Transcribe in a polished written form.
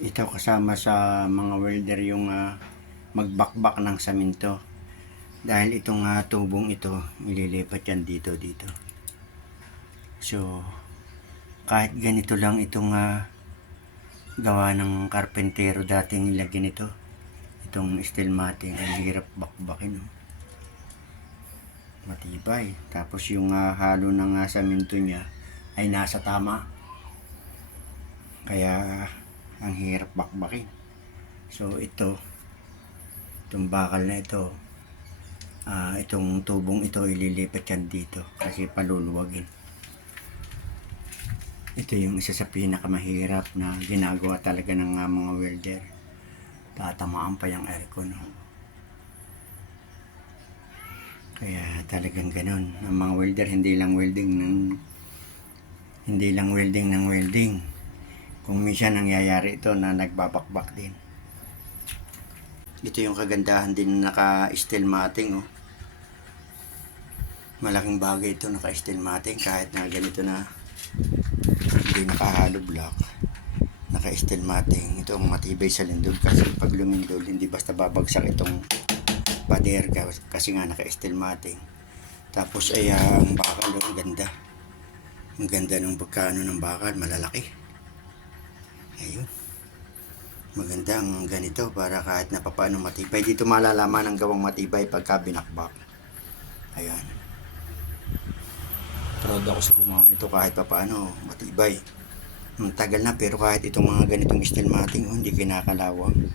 Ito kasama sa mga welder yung magbakbak ng saminto. Dahil itong tubong ito, ililipat yan dito. So, kahit ganito lang itong gawa ng karpentero dati nilagyan ito. Itong steel matting, ang hirap bakbakin. No? Matibay. Tapos yung halo ng saminto niya ay nasa tama. Kaya ang hirap bakbakin. So itong bakal na ito, itong tubong ito ililipat yan dito kasi paluluwagin. Ito yung isa sa pinakamahirap na ginagawa talaga ng mga welder. Tatamaan pa yung aircon. No? Kaya talagang ganun. Ang mga welder hindi lang welding ng welding. Kung minsan nangyayari ito na nagbabakbak din. Ito yung kagandahan din na naka-steel matting. Oh. Malaking bagay ito naka-steel matting kahit na ganito na hindi nakahalo block. Naka-steel matting. Ito ang matibay sa lindol kasi pag lumindol hindi basta babagsak itong pader kasi nga naka-steel matting. Tapos ay ang bakal ang ganda. Ang ganda ng pagkaano ng bakal, malalaki. Ayun. Maganda ang ganito para kahit na papaano matibay. Dito malalaman ang gawang matibay pagka binakbak. Ayan. Proud ako sa gumawa nito kahit papaano matibay. Ang tagal na pero kahit itong mga ganitong steel matting hindi kinakalawang.